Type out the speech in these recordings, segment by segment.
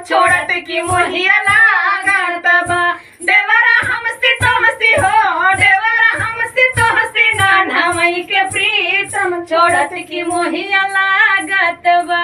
छोड़त की मोहिया लागत बा। देवरा हमसे तो हंसी हो, देवरा हमसे तो हंसी नाना मई के प्रीतम छोड़त की मोहिया लागत बा।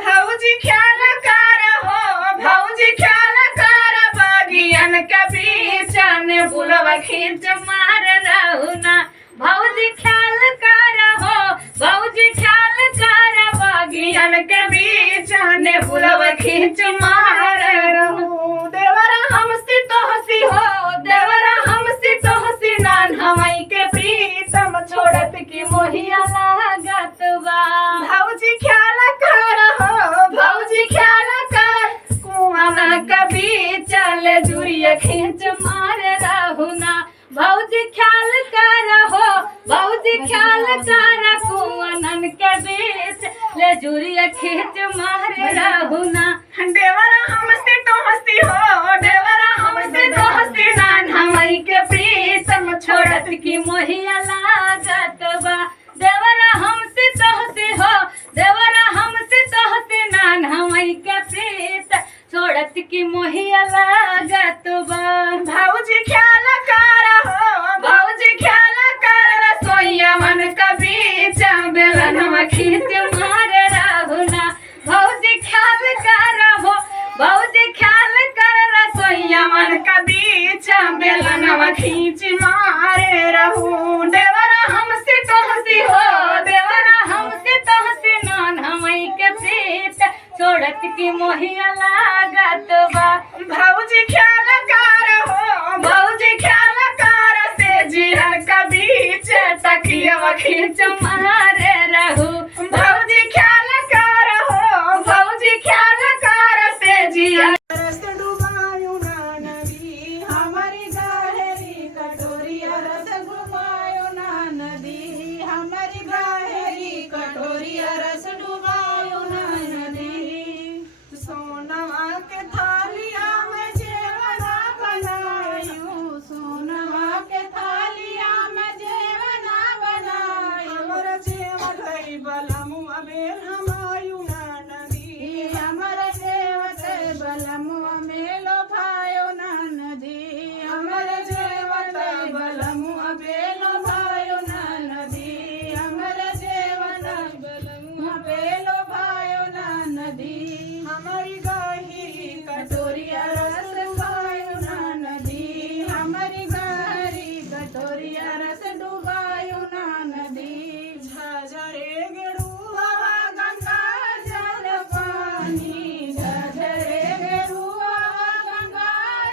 भौजी ख्याल कर हो, भौजी ख्याल कर बागियन के बीच ने बुलवा खींच मार रहुना। भौजी ख्याल कर हो, भौजी ख्याल कर बागियन के बीच ने बुलवा खींच मार रहू। देवरा हमसे तो हंसी हो, देवरा हमसे तो हंसी नाना मई के प्रीतम छोड़त की मोहिया लागत बा। भौजी ख्याल कर हो, भौजी ख्याल कर कुआना कभी चल जुरिया खींच मार रहुना। भौजी ख्याल कर हो, भौजी ख्याल कर कुआनन के बीच ले जुरिया खींच मार रहुना। देवरा हमसे तो हंसी हो, देवरा हमसे तो हंसी नाना मई के प्रीतम छोड़त की मोहिया लागत बा। देवरा हमसे तो हंसी हो, देवरा हमसे तो हंसी नाना मई के प्रीत छोड़त की मोहिया लागत बा। भौजी ख्याल कर हो, भौजी ख्याल कर रसोईया मन का बीच बेलनवा खींच मार रहुना। भौजी ख्याल कर हो, भौजी ख्याल कर रसोईया मन का बीच बेलनवा खींच मारे रहू। देवरा हमसे तो हंसी हो, देवरा हमसे तो हंसी नाना मई के प्रीत छोड़त की मोहिया लागत बा। भौजी ख्याल कर हो, भौजी ख्याल कर से जिहर का बीच तकिया खींच मारे रहू। भौजी ख्याल कर हो, भौजी ख्याल कर से जिहर रस डुबायो ना नदी हमारी गहरी कटोरिया रस डुबायो ना नदी हमारी गहरी कटोरिया रस डुबायो ना नदी। सोनवा के थालिया में जेवना बनायूं, सोनवा के थालिया में जेवना बनायूं। हमरा जेवन है बलमुआ बेर हमायूं ना नदी, हमरा जेवन है बलमुआ में लोभायो ना नदी, हमरा जेवन है बलमुआ में लोभायो ना नदी, हमरा जेवन है बलमुआ में लोभायो ना नदी। हमारी गहरी कटोरिया रस डुबायो ना नदी, हमारी गहरी कटोरिया रस डुबायो ना नदी। झझरे गेरुआ गंगा जल पानी, झझरे गेरुआ गंगा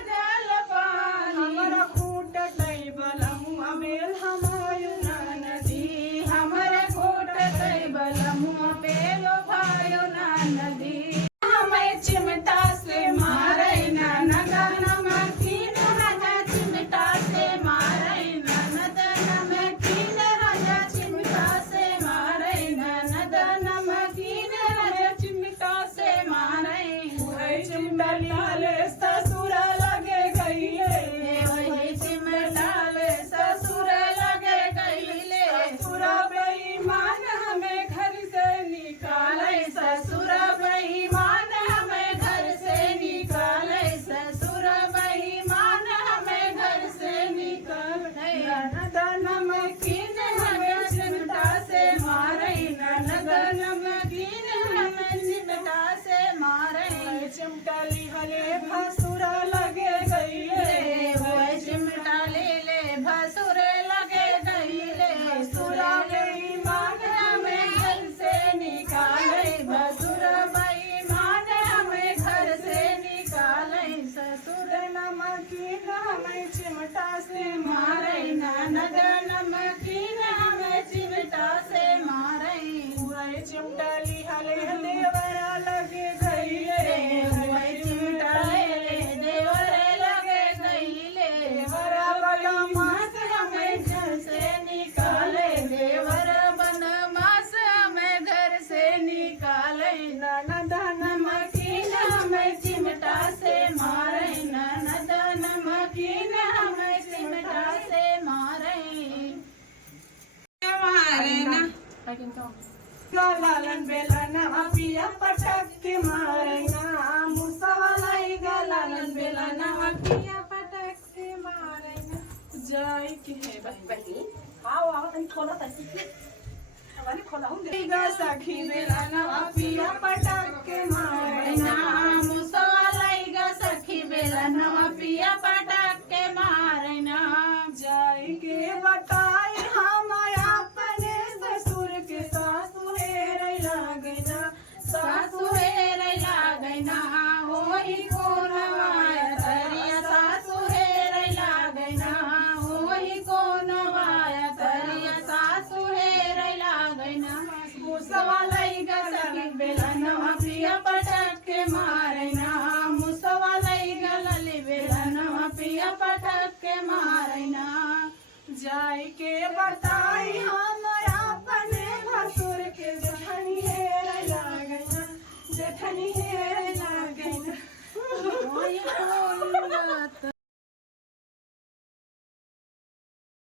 जल पानी। हमरा खूटत बलमुआ बेल हमायो ना नदी, हमरा खूटत बलमुआ बेल भायो ना नदी। हमें चिमटा से मारे ना नगन मकीन राजा, चिमटा से मारे ना नदन मकीन राजा, चिमटा से मारे ना नदन मकीन राजा, चिमटा से मारे। वही चिमटा लाले ससुर लगे गईले, वही चिमटा ले ससुर लगे गईले। ससुर बेईमान हमें घर से निकाले, ससुर बेईमान हमें घर से निकाले, ससुर बेईमान हमें घर से निकाले। ननद नमकीन हमें चिमटा से मारे, ननद नमकीन हमें चिमटा से मारे। चिमटा लिहले भसुर लगे गईले, वही चिमटा ले ले भसुर लगे गईले। ससुर बेईमान हमें घर से निकाले, भसुर बेईमान हमें घर से निकाले। ससुर नमकीन हमें चिमटा से मारे, ननद नमकीन हमें चिमटा से मारे। वही चिमटा लिहले देवरा लगे गईले, वही चिमटा ले देवरा लगे गईले। देवरा बदमाश हमें घर से निकाले, देवरा बदमाश हमें घर से निकाले। ननद नमकीन हमें चिमटा से मारे, ननद नमकीन हमें चिमटा से मारे। मारे ना गलालन बेलनवा पिया पटक के मारैना मुसवालाई गलालन बेलनवा पिया पटक के मारैना जाई के है बहनी आओ आओ तनी खोला तनी वाली खोला हूं गा सखी बेलनवा पिया पटक के मारैना मुसवालाई गा सखी बेलनवा पिया पटक के मारैना जाई के बताई हम अपने ससुर के सासु हेरै लागैना सासु हेरै लागैना होई कोनवाया तरिया सासु हेरै लागैना होई कोनवाया तरिया सासु हेरै लागैना मुसवालाई गा सखी बेलनवा पिया पटक के मारैना मुसवालाई गा लली बेलनवा पिया पटक के मारैना जाई के बताई हम अपने भसुर के जेठनी हेरै लागैना जेठनी हेरै